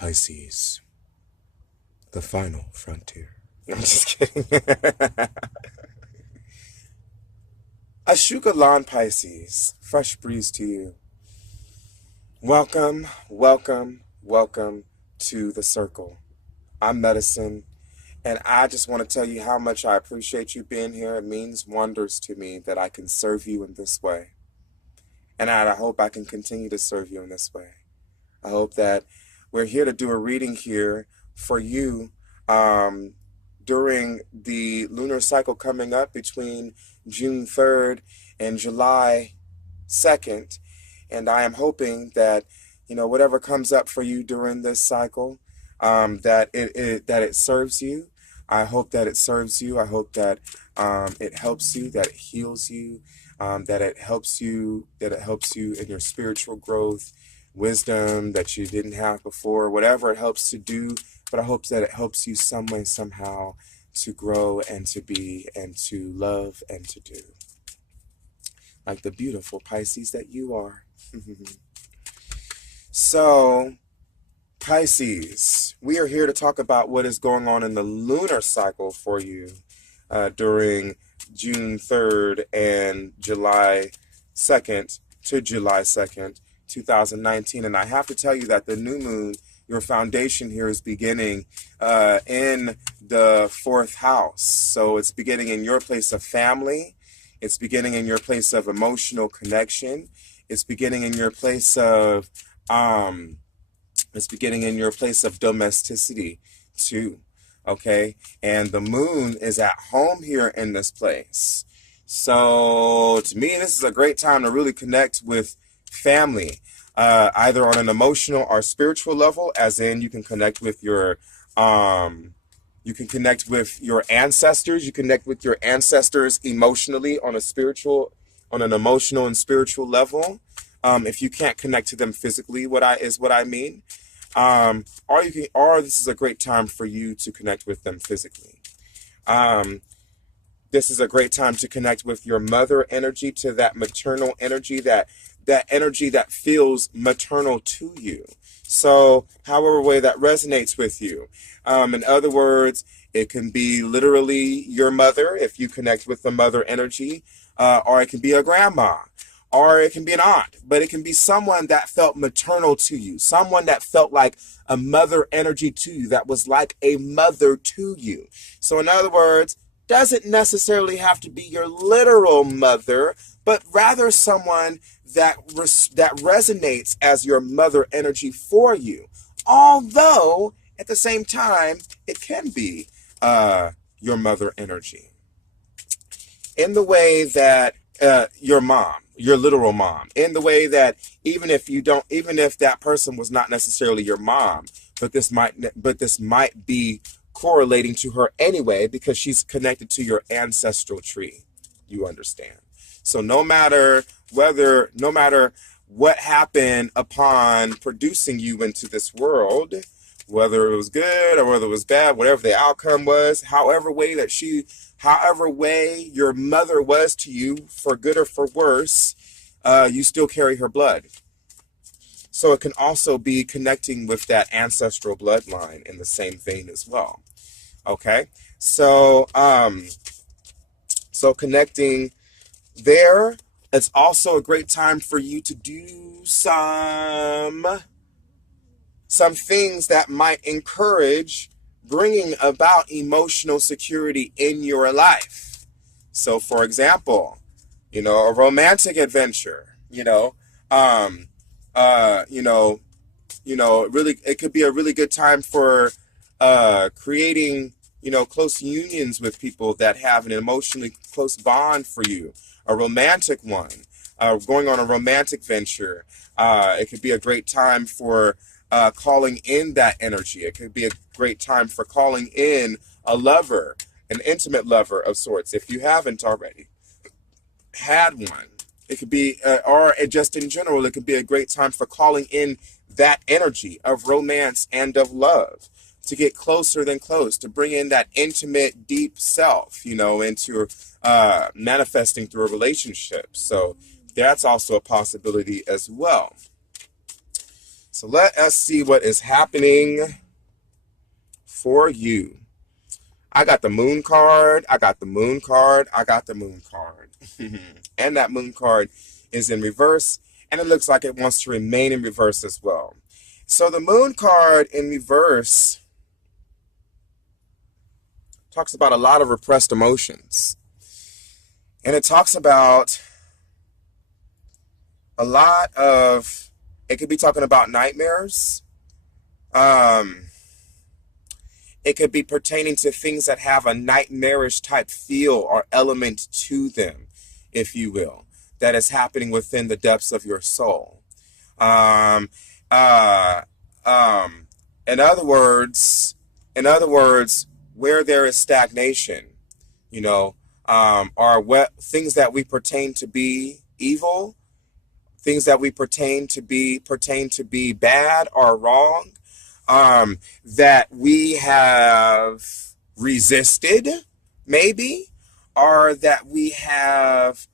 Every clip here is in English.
Pisces, the final frontier. I'm just kidding. Ashukalan Pisces, fresh breeze to you. Welcome, welcome, welcome to the circle. I'm Medicine, and I just want to tell you how much I appreciate you being here. It means wonders to me that I can serve you in this way. And I hope I can continue to serve you in this way. I hope that we're here to do a reading here for you during the lunar cycle coming up between June 3rd and July 2nd. And I am hoping that, whatever comes up for you during this cycle, that it serves you. I hope that it serves you. I hope that it helps you, that it heals you, that it helps you in your spiritual growth, wisdom that you didn't have before, whatever it helps to do. But I hope that it helps you some way, somehow, to grow and to be and to love and to do. Like the beautiful Pisces that you are. So, Pisces, we are here to talk about what is going on in the lunar cycle for you during June 3rd and July 2nd to July 2nd, 2019. And I have to tell you that the new moon, your foundation here, is beginning in the 4th house. So it's beginning in your place of family. It's beginning in your place of emotional connection. It's beginning in your place of domesticity too. Okay, and the moon is at home here in this place. So to me, this is a great time to really connect with family, either on an emotional or spiritual level, as in you can connect with your ancestors. You connect with your ancestors emotionally on an emotional and spiritual level. If you can't connect to them physically, what I mean. Or this is a great time for you to connect with them physically. This is a great time to connect with your mother energy, to that maternal energy, that energy that feels maternal to you. So however way that resonates with you. In other words, it can be literally your mother if you connect with the mother energy, or it can be a grandma, or it can be an aunt, but it can be someone that felt maternal to you, someone that felt like a mother energy to you, that was like a mother to you. So in other words, doesn't necessarily have to be your literal mother, but rather someone that resonates as your mother energy for you. Although, at the same time, it can be your mother energy. In the way that your mom, your literal mom, in the way that even if that person was not necessarily your mom, but this might be correlating to her anyway, because she's connected to your ancestral tree. You understand? So no matter what happened upon producing you into this world, whether it was good or whether it was bad, whatever the outcome was, however way your mother was to you, for good or for worse, you still carry her blood. So it can also be connecting with that ancestral bloodline in the same vein as well. Okay, so connecting there. It's also a great time for you to do some things that might encourage bringing about emotional security in your life. So, for example, a romantic adventure. Really, it could be a really good time for creating, close unions with people that have an emotionally close bond for you. A romantic one, going on a romantic venture. It could be a great time for calling in that energy. It could be a great time for calling in a lover, an intimate lover of sorts, if you haven't already had one. It could be, or just in general, it could be a great time for calling in that energy of romance and of love, to get closer than close, to bring in that intimate, deep self, into manifesting through a relationship. So that's also a possibility as well. So let us see what is happening for you. I got the moon card. I got the moon card. I got the moon card. And that moon card is in reverse. And it looks like it wants to remain in reverse as well. So the moon card in reverse talks about a lot of repressed emotions. And it talks about a lot of, it could be talking about nightmares. It could be pertaining to things that have a nightmarish type feel or element to them, if you will, that is happening within the depths of your soul. Um, uh, in other words, where there is stagnation, you know, are what things that we pertain to be evil, things that we pertain to be bad or wrong, that we have resisted, maybe, or that we have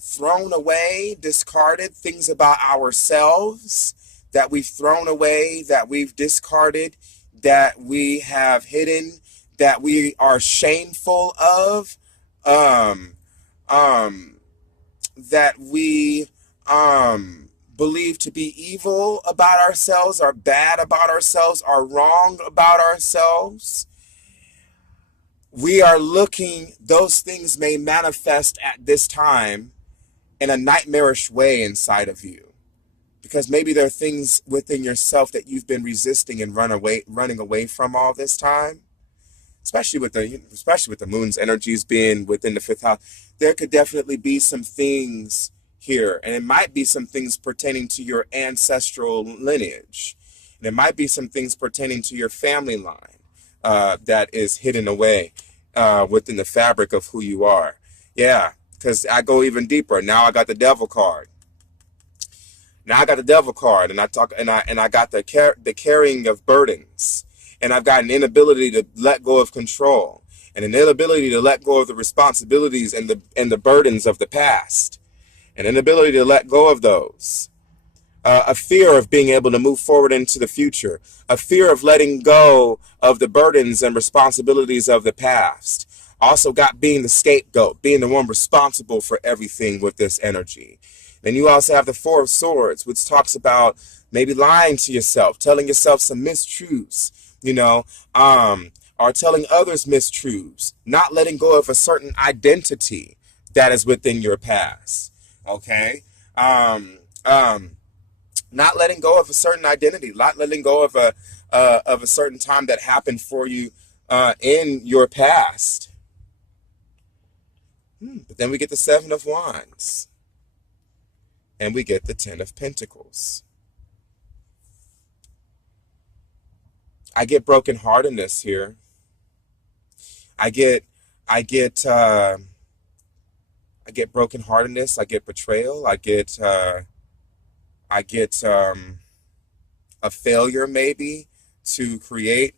thrown away, discarded, things about ourselves that we've thrown away, that we've discarded, that we have hidden, that we are shameful of, that we believe to be evil about ourselves, or bad about ourselves, or wrong about ourselves. We are looking, those things may manifest at this time in a nightmarish way inside of you. Because maybe there are things within yourself that you've been resisting and running away from all this time. Especially with the moon's energies being within the fifth house. There could definitely be some things here, and it might be some things pertaining to your ancestral lineage, and it might be some things pertaining to your family line that is hidden away within the fabric of who you are. Yeah, because I go even deeper. Now I got the devil card. And I got the carrying of burdens, and I've got an inability to let go of control, and an inability to let go of the responsibilities and the burdens of the past. An inability to let go of those, a fear of being able to move forward into the future, a fear of letting go of the burdens and responsibilities of the past. Also got being the scapegoat, being the one responsible for everything with this energy. Then you also have the Four of Swords, which talks about maybe lying to yourself, telling yourself some mistruths, you know, or telling others mistruths, not letting go of a certain identity that is within your past. Okay, not letting go of a certain identity, not letting go of a certain time that happened for you in your past. But then we get the Seven of Wands, and we get the Ten of Pentacles. I get brokenheartedness here. I get brokenheartedness. I get betrayal. I get a failure maybe to create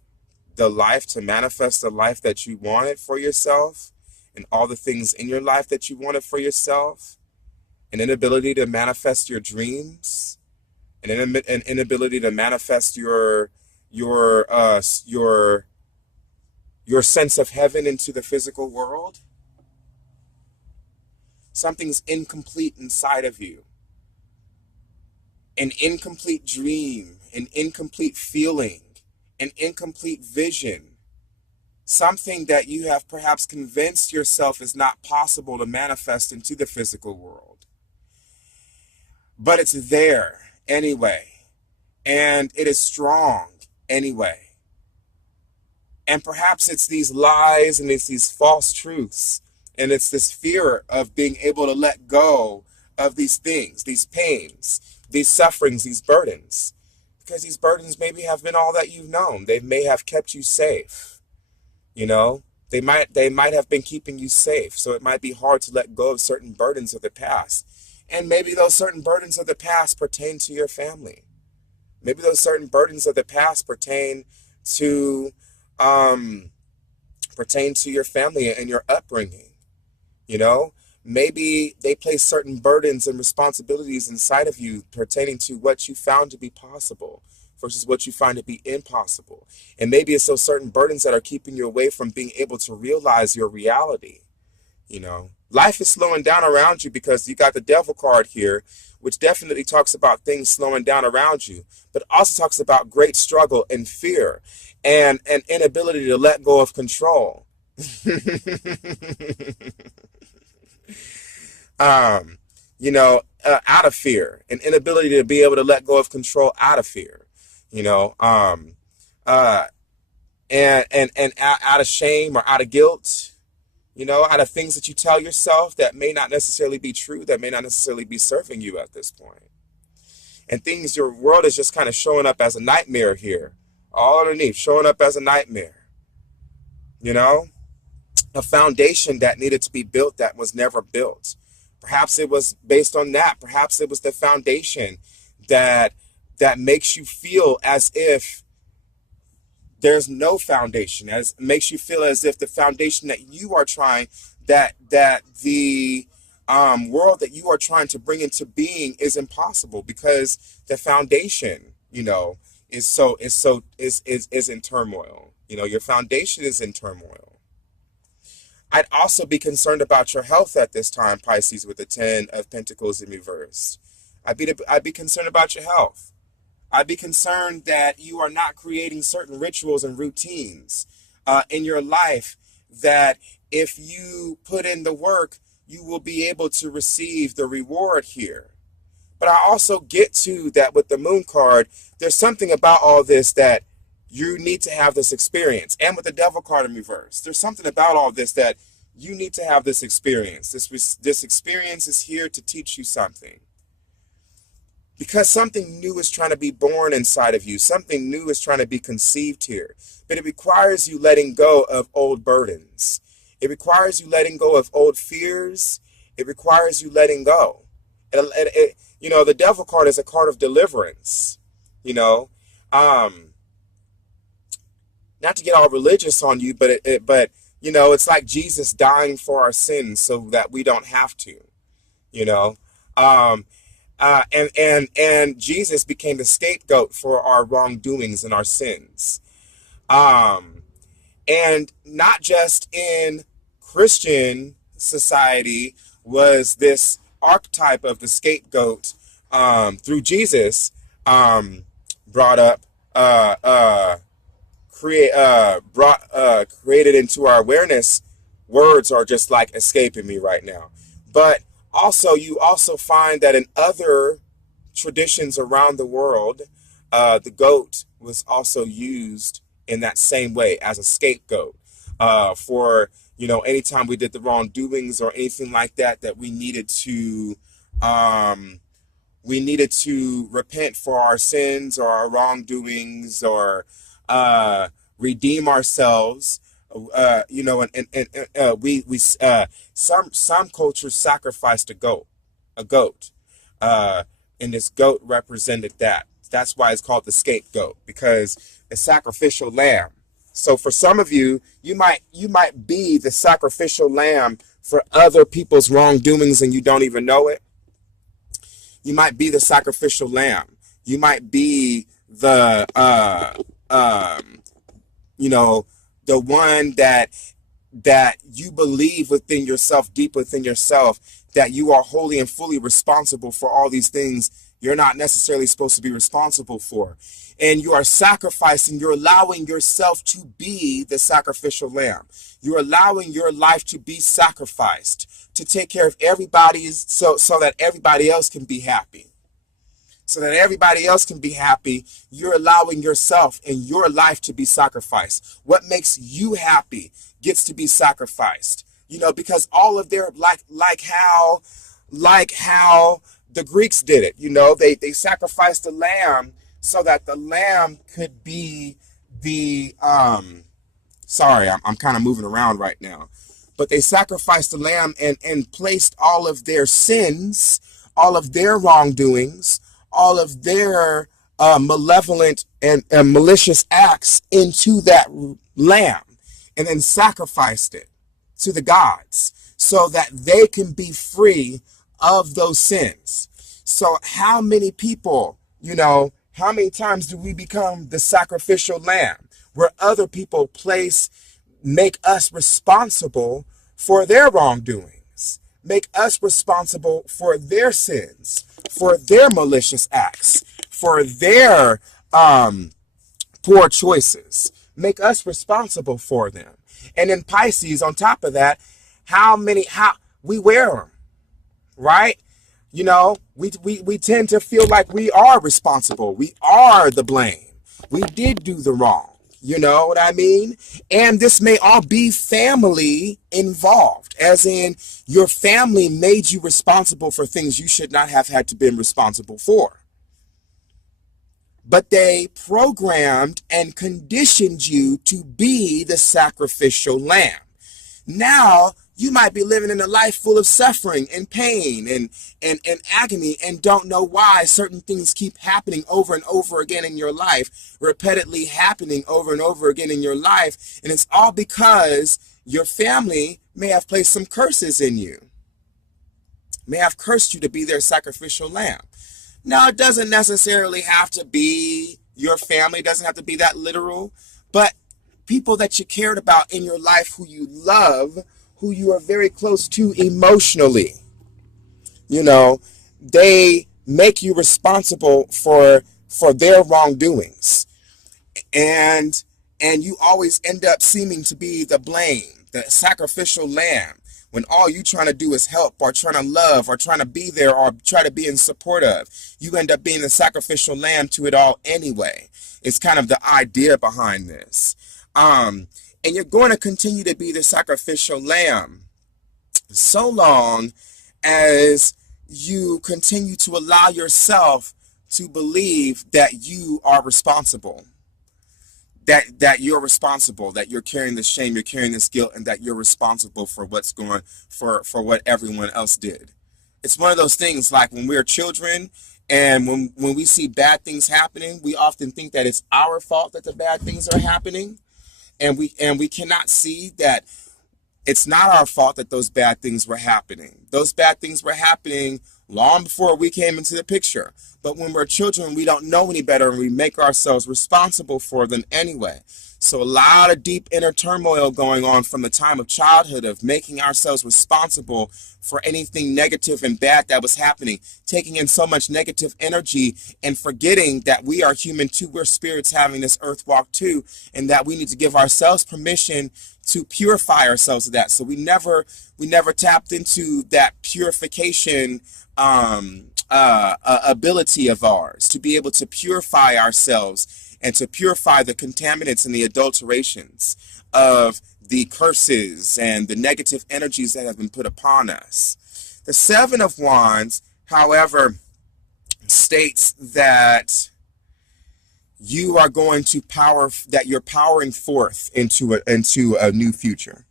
the life, to manifest the life that you wanted for yourself, and all the things in your life that you wanted for yourself. An inability to manifest your dreams, an inability to manifest your sense of heaven into the physical world. Something's incomplete inside of you. An incomplete dream, an incomplete feeling, an incomplete vision. Something that you have perhaps convinced yourself is not possible to manifest into the physical world. But it's there anyway. And it is strong anyway. And perhaps it's these lies and it's these false truths. And it's this fear of being able to let go of these things, these pains, these sufferings, these burdens. Because these burdens maybe have been all that you've known. They may have kept you safe. You know, they might have been keeping you safe. So it might be hard to let go of certain burdens of the past. And maybe those certain burdens of the past pertain to your family. Maybe those certain burdens of the past pertain to your family and your upbringing. You know, Maybe they place certain burdens and responsibilities inside of you pertaining to what you found to be possible versus what you find to be impossible. And maybe it's those certain burdens that are keeping you away from being able to realize your reality. You know, life is slowing down around you because you got the devil card here, which definitely talks about things slowing down around you, but also talks about great struggle and fear and an inability to let go of control. Out of fear, an inability to be able to let go of control out of fear, you know, and out of shame or out of guilt, you know, out of things that you tell yourself that may not necessarily be true, that may not necessarily be serving you at this point. And things, your world is just kind of showing up as a nightmare here, all underneath, showing up as a nightmare, you know, a foundation that needed to be built that was never built. Perhaps it was based on that. Perhaps it was the foundation that makes you feel as if there's no foundation, as makes you feel as if the foundation that you are trying, that the world that you are trying to bring into being is impossible because the foundation, you know, is in turmoil. You know, your foundation is in turmoil. I'd also be concerned about your health at this time, Pisces, with the 10 of Pentacles in reverse. I'd be concerned about your health. I'd be concerned that you are not creating certain rituals and routines in your life that if you put in the work, you will be able to receive the reward here. But I also get to that with the Moon card. There's something about all this that you need to have this experience. And with the Devil card in reverse, there's something about all this that you need to have this experience. This experience is here to teach you something. Because something new is trying to be born inside of you. Something new is trying to be conceived here. But it requires you letting go of old burdens. It requires you letting go of old fears. It requires you letting go. You know, the Devil card is a card of deliverance. You know, not to get all religious on you, but you know, it's like Jesus dying for our sins so that we don't have to. You know, and Jesus became the scapegoat for our wrongdoings and our sins. And not just in Christian society was this archetype of the scapegoat through Jesus brought up, created into our awareness. Words are just like escaping me right now. But also, you also find that in other traditions around the world, the goat was also used in that same way as a scapegoat for, you know, anytime we did the wrongdoings or anything like that, that we needed to repent for our sins or our wrongdoings or redeem ourselves. You know, and some cultures sacrificed a goat, and this goat represented that. That's why it's called the scapegoat, because a sacrificial lamb. So for some of you, you might be the sacrificial lamb for other people's wrongdoings and you don't even know it. You might be the sacrificial lamb. You might be the you know, the one that you believe within yourself, deep within yourself, that you are wholly and fully responsible for all these things you're not necessarily supposed to be responsible for. And you are sacrificing, you're allowing yourself to be the sacrificial lamb. You're allowing your life to be sacrificed to take care of everybody's, so that everybody else can be happy. So that everybody else can be happy, you're allowing yourself and your life to be sacrificed. What makes you happy gets to be sacrificed. You know, because all of their, like how the Greeks did it. You know, they sacrificed a lamb so that the lamb could be the, sorry, I'm kind of moving around right now. But they sacrificed the lamb and placed all of their sins, all of their wrongdoings, all of their malevolent and malicious acts into that lamb, and then sacrificed it to the gods. so that they can be free of those sins. So how many people, how many times do we become the sacrificial lamb where other people make us responsible for their wrongdoings, make us responsible for their sins, for their malicious acts, for their poor choices, make us responsible for them. And in Pisces, on top of that, how we wear them, right? We tend to feel like we are responsible. We are the blame. We did do the wrong. You know what I mean? And this may all be family involved, as in your family made you responsible for things you should not have had to been responsible for. But they programmed and conditioned you to be the sacrificial lamb. Now, you might be living in a life full of suffering and pain and agony and don't know why certain things keep happening over and over again in your life, repeatedly happening over and over again in your life. And it's all because your family may have placed some curses in you, may have cursed you to be their sacrificial lamb. Now, it doesn't necessarily have to be your family. It doesn't have to be that literal. But people that you cared about in your life, who you love, who you are very close to emotionally, they make you responsible for their wrongdoings. And you always end up seeming to be the blame, the sacrificial lamb, when all you trying to do is help or trying to love or trying to be there or try to be in support of. You end up being the sacrificial lamb to it all anyway. It's kind of the idea behind this. And you're going to continue to be the sacrificial lamb so long as you continue to allow yourself to believe that you are responsible. That you're responsible, that you're carrying this shame, you're carrying this guilt, and that you're responsible for what's going for what everyone else did. It's one of those things like when we're children and when we see bad things happening, we often think that it's our fault that the bad things are happening. And we cannot see that it's not our fault that those bad things were happening. Those bad things were happening long before we came into the picture. But when we're children, we don't know any better and we make ourselves responsible for them anyway. So a lot of deep inner turmoil going on from the time of childhood of making ourselves responsible for anything negative and bad that was happening, taking in so much negative energy and forgetting that we are human too, we're spirits having this earth walk too, and that we need to give ourselves permission to purify ourselves of that. So we never tapped into that purification ability of ours to be able to purify ourselves and to purify the contaminants and the adulterations of the curses and the negative energies that have been put upon us. The Seven of Wands, however, states that you are going to you're powering forth into a new future.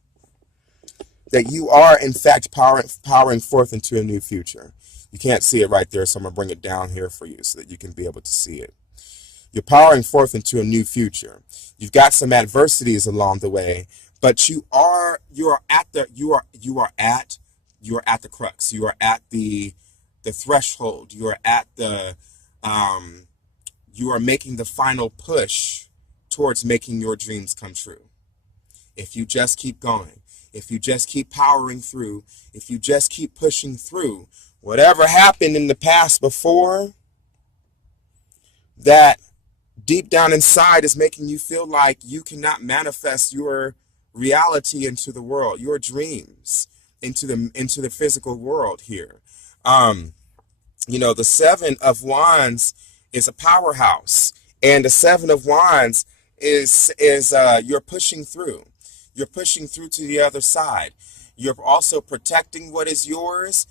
That you are, in fact, powering forth into a new future. You can't see it right there, so I'm going to bring it down here for you so that you can be able to see it. You're powering forth into a new future. You've got some adversities along the way, but you are at the crux. You are at the threshold. You are at you are making the final push towards making your dreams come true. If you just keep going, if you just keep powering through, if you just keep pushing through, whatever happened in the past before, that deep down inside is making you feel like you cannot manifest your reality into the world, your dreams into the physical world here. The Seven of Wands is a powerhouse, and the Seven of Wands is you're pushing through. You're pushing through to the other side. You're also protecting what is yours.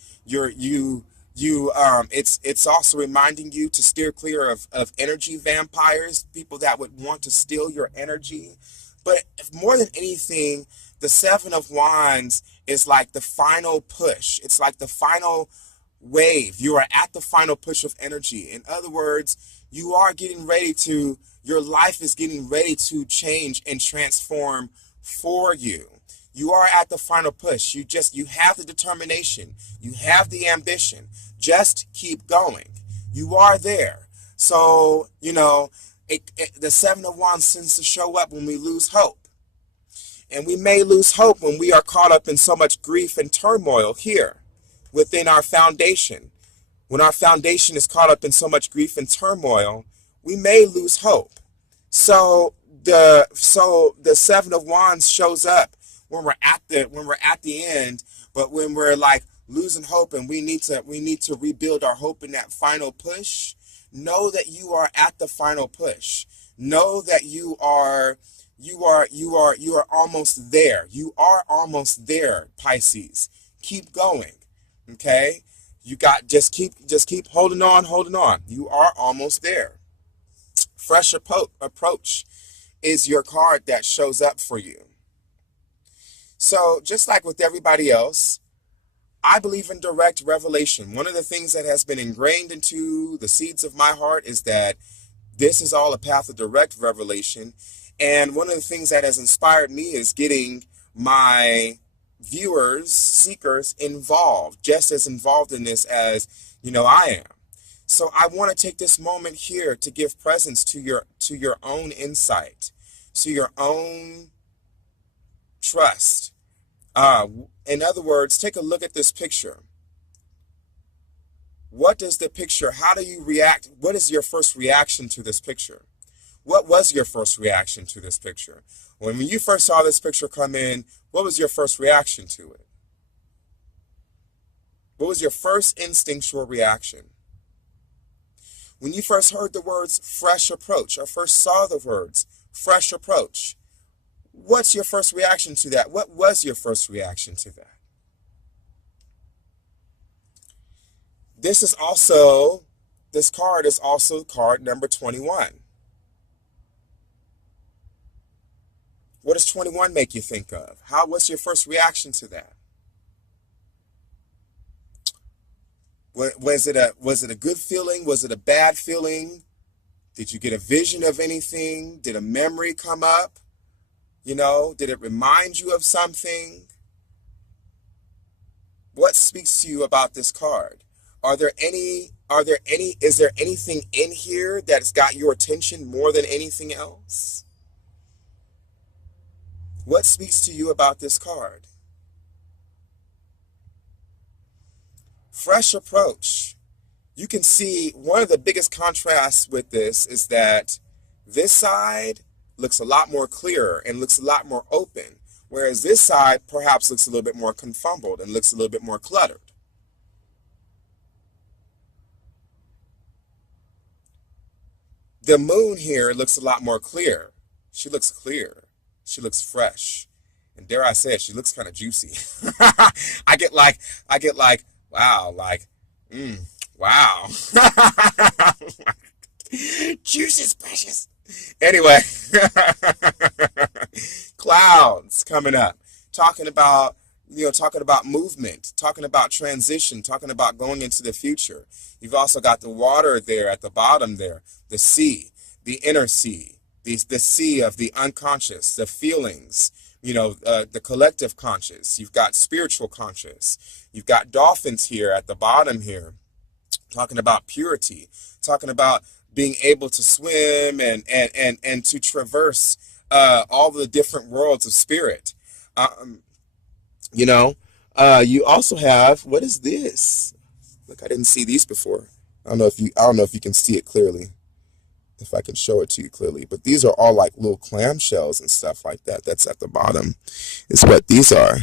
It's also reminding you to steer clear of energy vampires, people that would want to steal your energy. But more than anything, the Seven of Wands is like the final push. It's like the final wave. You are at the final push of energy. In other words, you are getting ready your life is getting ready to change and transform for you. You are at the final push. You have the determination. You have the ambition. Just keep going. You are there. So, the Seven of Wands tends to show up when we lose hope. And we may lose hope when we are caught up in so much grief and turmoil here within our foundation. When our foundation is caught up in so much grief and turmoil, we may lose hope. So the Seven of Wands shows up when we're at the end, but when we're like losing hope and we need to rebuild our hope in that final push. Know that you are at the final push. Know that you are almost there. You are almost there, Pisces. Keep going. Okay? Just keep holding on. You are almost there. Fresh approach is your card that shows up for you. So just like with everybody else, I believe in direct revelation. One of the things that has been ingrained into the seeds of my heart is that this is all a path of direct revelation. And one of the things that has inspired me is getting my viewers, seekers involved, just as involved in this as, I am. So I want to take this moment here to give presence to your own insight, to your own trust. In other words, take a look at this picture. What does the picture, how do you react? What is your first reaction to this picture? What was your first reaction to this picture? When you first saw this picture come in, what was your first reaction to it? What was your first instinctual reaction? When you first heard the words fresh approach, or first saw the words fresh approach, what's your first reaction to that? What was your first reaction to that? This card is also card number 21. What does 21 make you think of? What's your first reaction to that? Was it a good feeling? Was it a bad feeling? Did you get a vision of anything? Did a memory come up? Did it remind you of something? What speaks to you about this card? Is there anything in here that's got your attention more than anything else? What speaks to you about this card? Fresh approach. You can see one of the biggest contrasts with this is that this side looks a lot more clearer and looks a lot more open, whereas this side perhaps looks a little bit more confumbled and looks a little bit more cluttered. The moon here looks a lot more clear. She looks clear. She looks fresh. And dare I say it, she looks kind of juicy. I get like, wow, wow. Juice is precious. Anyway, clouds coming up, talking about movement, talking about transition, talking about going into the future. You've also got the water there at the bottom there, the sea, the inner sea, the sea of the unconscious, the feelings, the collective conscious. You've got spiritual conscious. You've got dolphins here at the bottom here, talking about purity, talking about being able to swim and to traverse all the different worlds of spirit. You also have, what is this? Look, I didn't see these before. I don't know if you can see it clearly, if I can show it to you clearly, but these are all like little clamshells and stuff like that. That's at the bottom is what these are.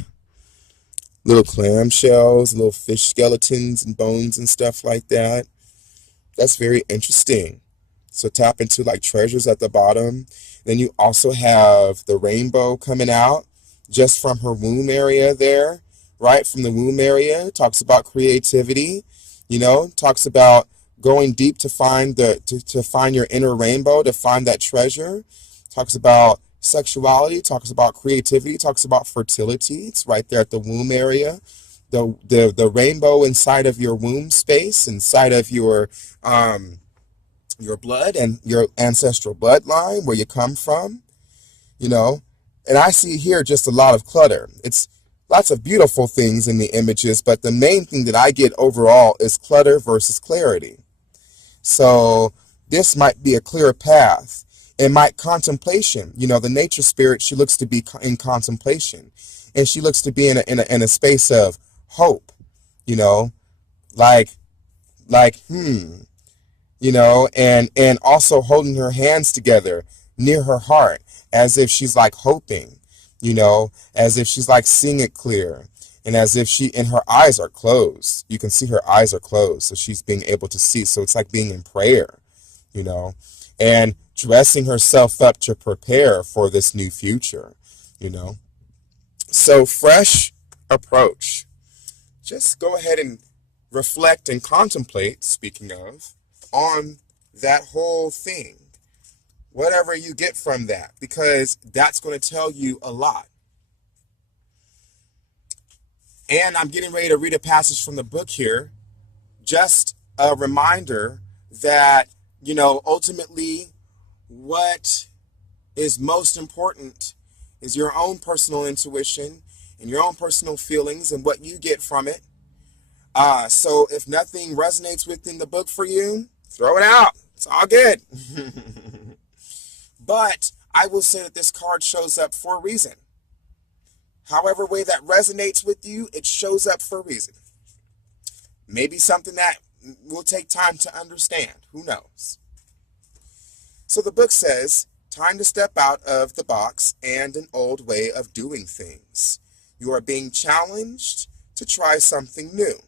Little clamshells, little fish skeletons and bones and stuff like that. That's very interesting. So tap into like treasures at the bottom. Then you also have the rainbow coming out just from her womb area there, right? From the womb area. Talks about creativity, talks about going deep to find to find your inner rainbow, to find that treasure. Talks about sexuality, talks about creativity, talks about fertility. It's right there at the womb area. The rainbow inside of your womb space, inside of your blood and your ancestral bloodline, where you come from, And I see here just a lot of clutter. It's lots of beautiful things in the images, but the main thing that I get overall is clutter versus clarity. So this might be a clear path. It might contemplation. The nature spirit, she looks to be in contemplation. And she looks to be in a space of hope, like, and also holding her hands together near her heart as if she's like hoping, as if she's like seeing it clear, and as if and her eyes are closed. You can see her eyes are closed, so she's being able to see. So it's like being in prayer, and dressing herself up to prepare for this new future, So fresh approach. Just go ahead and reflect and contemplate, speaking of, on that whole thing. Whatever you get from that, because that's going to tell you a lot. And I'm getting ready to read a passage from the book here. Just a reminder that, ultimately what is most important is your own personal intuition and your own personal feelings and what you get from it. So if nothing resonates within the book for you, throw it out. It's all good. But I will say that this card shows up for a reason. However way that resonates with you, it shows up for a reason. Maybe something that will take time to understand. Who knows? So the book says, time to step out of the box and an old way of doing things. You are being challenged to try something new.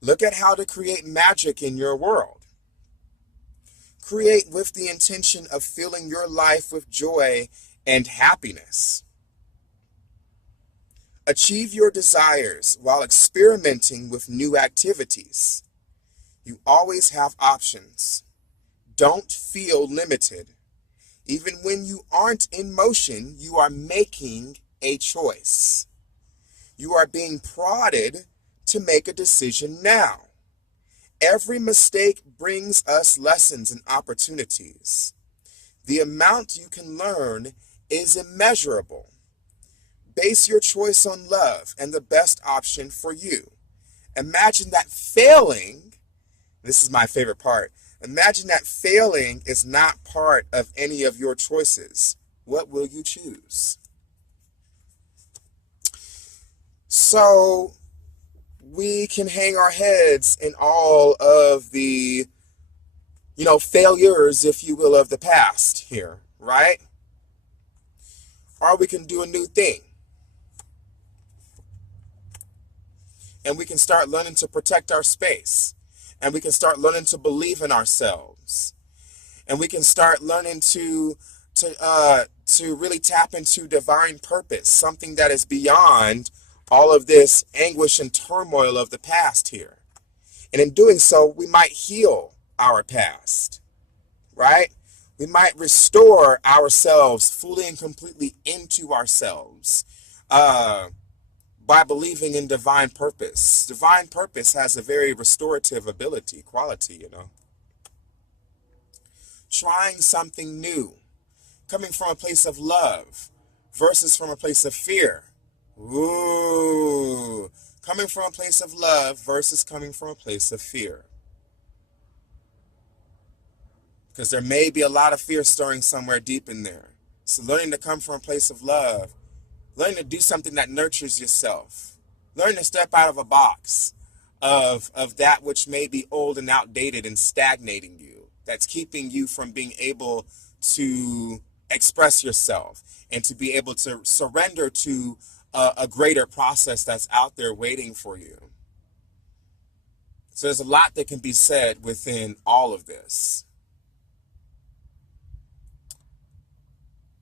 Look at how to create magic in your world. Create with the intention of filling your life with joy and happiness. Achieve your desires while experimenting with new activities. You always have options. Don't feel limited. Even when you aren't in motion, you are making a choice. You are being prodded to make a decision now. Every mistake brings us lessons and opportunities. The amount you can learn is immeasurable. Base your choice on love and the best option for you. Imagine that failing, this is my favorite part, imagine that failing is not part of any of your choices. What will you choose? So we can hang our heads in all of the, failures, if you will, of the past here, right? Or we can do a new thing. And we can start learning to protect our space. And we can start learning to believe in ourselves. And we can start learning to really tap into divine purpose, something that is beyond all of this anguish and turmoil of the past here. And in doing so, we might heal our past, right? We might restore ourselves fully and completely into ourselves by believing in divine purpose. Divine purpose has a very restorative quality. Trying something new, coming from a place of love versus from a place of fear. Ooh, coming from a place of love versus coming from a place of fear. Because there may be a lot of fear stirring somewhere deep in there. So learning to come from a place of love, learning to do something that nurtures yourself, learning to step out of a box of that which may be old and outdated and stagnating you, that's keeping you from being able to express yourself and to be able to surrender to a greater process that's out there waiting for you. So there's a lot that can be said within all of this.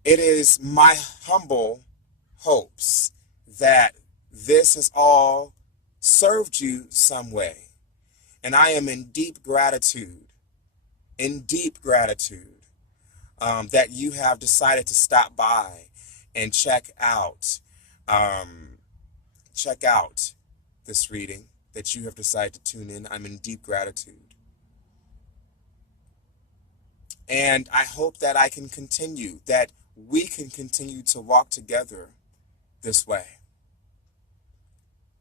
It is my humble hopes that this has all served you some way. And I am in deep gratitude that you have decided to stop by and check out this reading, that you have decided to tune in. I'm in deep gratitude. And I hope that I can continue, that we can continue to walk together this way,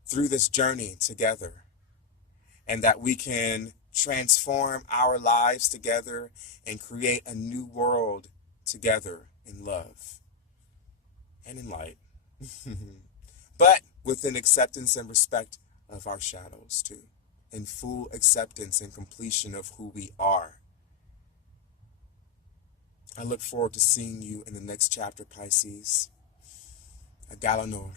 through this journey together, and that we can transform our lives together and create a new world together in love and in light. But with an acceptance and respect of our shadows too, in full acceptance and completion of who we are. I look forward to seeing you in the next chapter, Pisces. A gala honor.